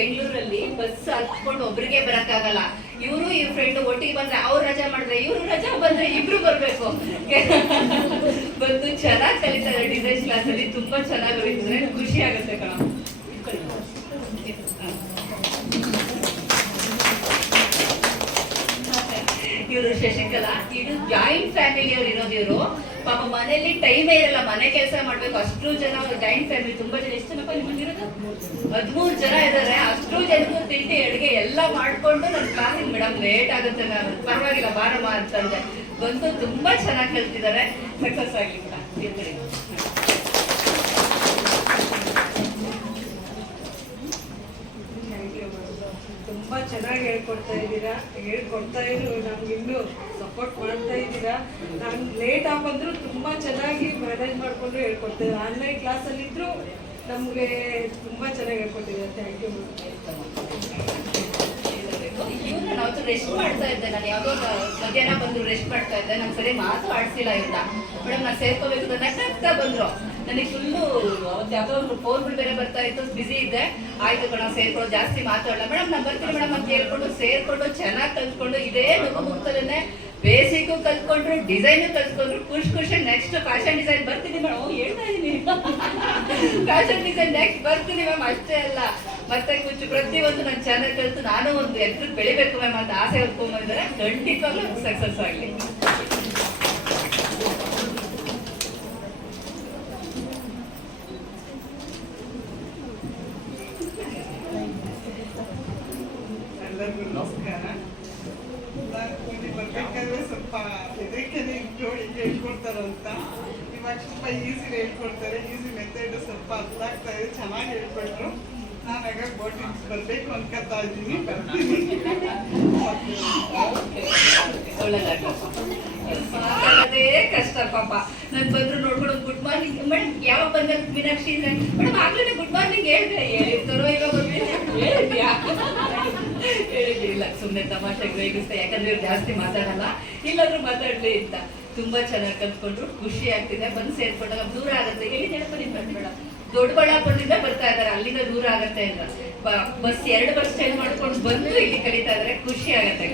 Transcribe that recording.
ಬೆಂಗಳೂರಲ್ಲಿ ಬಸ್ ಹತ್ಕೊಂಡು ಒಬ್ರಿಗೆ ಬರಕ್ಕಾಗಲ್ಲ. ಇವರು ಈ ಫ್ರೆಂಡ್ ಒಟ್ಟಿಗೆ ಬಂದ್ರೆ ಅವ್ರು ರಜಾ ಮಾಡಿದ್ರೆ ಇವರು ರಜಾ ಬಂದ್ರೆ ಇಬ್ರು ಬರ್ಬೇಕು. ಬಂದು ಚೆನ್ನಾಗಿ ಕಲಿತಾರೆ ಡಿಸೈನ್ ಕ್ಲಾಸ್ ಅಲ್ಲಿ ತುಂಬಾ ಚೆನ್ನಾಗಿ ಖುಷಿ ಆಗುತ್ತೆ ಕಣ. ಇವರು ಶಶಿಕಲಾ, ಇದು ಜಾಯಿಂಟ್ ಫ್ಯಾಮಿಲಿ ಅವ್ರು ಇರೋದು ಇವರು. ಪಾಪ ಮನೆಯಲ್ಲಿ ಟೈಮೇ ಇರಲ್ಲ, ಮನೆ ಕೆಲಸ ಮಾಡ್ಬೇಕು, ಅಷ್ಟು ಜನ ಜಾಯಿಂಟ್ ಫ್ಯಾಮಿಲಿ ತುಂಬಾ ಜನ, ಎಷ್ಟು ಜನಪ್ಪ ನಿಮ್ಮಲ್ಲಿರೋದು ಹದಿಮೂರು ಜನ ಇದ್ದಾರೆ ಅಷ್ಟು ಜನಕ್ಕೂ ತಿಂಡಿ, ಅಡುಗೆ ಎಲ್ಲ ಮಾಡ್ಕೊಂಡು ನನ್ನ ಕ್ಲಾಸಿಗೆ ಮೇಡಮ್ ಲೇಟ್ ಆಗುತ್ತೆ ನಾನು ಪರವಾಗಿಲ್ಲ, ಬಾರಮ್ಮ ಅಂತಂದೆ. ಬಂದು ತುಂಬಾ ಚೆನ್ನಾಗಿ ಕಲ್ತಿದ್ದಾರೆ ಸಕ್ಸಸ್ ಆಗಿ ಕೂಡ. ತುಂಬಾ ಚೆನ್ನಾಗಿ ಹೇಳ್ಕೊಡ್ತಾ ಇದ್ದೀರಾ? ಹೇಳ್ಕೊಡ್ತಾ ಇದ್ರು, ನಮ್ಗೆ ಇನ್ನು ಸಪೋರ್ಟ್ ಮಾಡ್ತಾ ಇದ್ದೀರಾ? ನಾನು ಲೇಟ್ ಆಗಂದ್ರು ತುಂಬಾ ಚೆನ್ನಾಗಿ ಮ್ಯಾನೇಜ್ ಮಾಡ್ಕೊಂಡ್ರು ಹೇಳ್ಕೊಡ್ತಾ ಇದ್ದಾರೆ ಆನ್ಲೈನ್ ಕ್ಲಾಸಲ್ಲಿ ಇದ್ರು ನಮಗೆ ತುಂಬಾ ಚೆನ್ನಾಗಿ ಹೇಳ್ಕೊಟ್ಟಿದ್ದಾರೆ. ಥ್ಯಾಂಕ್ ಯು ರೆಸ್ಟ್ ಮಾಡ್ತಾ ಇದ್ದೆ. ನಾನು ಯಾವ್ದೋ ಮಧ್ಯಾಹ್ನ ಬಂದು ರೆಸ್ಟ್ ಮಾಡ್ತಾ ಇದ್ದೆ. ನಾನು ಸರಿ ಮಾತು ಆಡ್ಸಿಲ್ಲ ಇಲ್ಲ ಮೇಡಮ್, ನಾನು ಸೇರ್ಕೋಬೇಕು ನಗ್ತಾ ಬಂದ್ರು. ನನಗೆ ಫುಲ್ಲು ಅವತ್ತು ಯಾವ್ದೋ ಒಂದು ಫೋನ್ಗಳು ಬೇರೆ ಬರ್ತಾ ಇತ್ತು. ಬಿಸಿ ಇದ್ದೆ. ಆಯ್ತು ಕಣ ಸೇರ್ಕೊಳ್ಳೋ ಜಾಸ್ತಿ ಮಾತಾಡಲ್ಲ ಮೇಡಮ್, ನಾನು ಬರ್ತೀನಿ ಮೇಡಮ್ ಅಂತ ಹೇಳ್ಕೊಂಡು ಸೇರ್ಕೊಂಡು ಚೆನ್ನಾಗಿ ಕಲ್ತ್ಕೊಂಡು ಇದೇ ನುಗ್ಗು ಮುಗ್ತಲೇ ಬೇಸಿಕ್ ಕಲ್ತ್ಕೊಂಡ್ರು ಡಿಸೈನ್ ಕಲ್ತ್ಕೊಂಡ್ರು, ಖುಷಿ ಖುಷಿ ನೆಕ್ಸ್ಟ್ ಫ್ಯಾಷನ್ ಡಿಸೈನ್ ಬರ್ತೀನಿ ಮೇಡಮ್. ಹೇಳ್ತಾ ಇದೀನಿ. ಫ್ಯಾಷನ್ ಡಿಸೈನ್ ನೆಕ್ಸ್ಟ್ ಬರ್ತೀನಿ ಮ್ಯಾಮ್ ಅಷ್ಟೇ ಅಲ್ಲ. ಮತ್ತೆ ಕುಚ್ಚು ಪ್ರತಿಯೊಂದು ನನ್ನ ಚೆನ್ನಾಗಿ ಕಲಿತು ನಾನು ಒಂದು ಎದ್ರು ಬೆಳಿಬೇಕು ಮ್ಯಾಮ್ ಅಂತ ಆಸೆ ಹೊತ್ಕೊಂಡ್ಬಂದ್ರೆ ಖಂಡಿತವಾಗ್ಲೂ ಸಕ್ಸಸ್ ಆಗಲಿ. ನಮಸ್ಕಾರ. ಹೇಳ್ಕೊಡ್ತಾರಂತ ಇವಾಗ ಈಸಿ ಹೇಳ್ಕೊಡ್ತಾರೆ. ಈಸಿ ಮೆಥಡ್ ಸ್ವಲ್ಪ ಅರ್ಥ ಆಗ್ತಾ ಇದೆ. ಚೆನ್ನಾಗಿ ಹೇಳ್ಕೊಟ್ರು. ಕಷ್ಟ ಪಾಪ. ನನ್ ಬಂದ್ರು ನೋಡ್ಕೊಂಡು ಗುಡ್ ಮಾರ್ನಿಂಗ್. ಮೇಡಮ್ ಯಾವಾಗ ಬಂದ ಮೀನಾಕ್ಷಿ ಮೇಡಮ್, ಆಗ್ಲೇ ಗುಡ್ ಮಾರ್ನಿಂಗ್ ಹೇಳಿದ್ರೆ ಸುಮ್ಮನೆ ತಮಾಷೆ ರೇಗಿಸ್ತಾ, ಯಾಕಂದ್ರೆ ಇವ್ರು ಜಾಸ್ತಿ ಮಾತಾಡಲ್ಲ. ಇಲ್ಲಾದ್ರೂ ಮಾತಾಡ್ಲಿ ಅಂತ. ತುಂಬಾ ಚೆನ್ನಾಗಿ ಕಲ್ತ್ಕೊಂಡ್ರು. ಖುಷಿ ಆಗ್ತಿದೆ. ಬಂದು ಸೇರ್ಕೊಂಡಾಗ ದೂರ ಆಗುತ್ತೆ. ಹೇಳಿ ನೆನಪು ಬಂದ್ಬೇಡ ದೊಡ್ಡಬಳ್ಳಾಪುರದಿಂದ ಬರ್ತಾ ಇದಾರೆ ಅಲ್ಲಿಂದ ದೂರ ಆಗತ್ತೆ ಅಂತ. ಬಸ್ ಎರಡು ಬಸ್ ಚೇಂಜ್ ಮಾಡ್ಕೊಂಡು ಬಂದು ಇಲ್ಲಿ ಕಲಿತಾ ಇದ್ರೆ ಖುಷಿ ಆಗತ್ತೆ.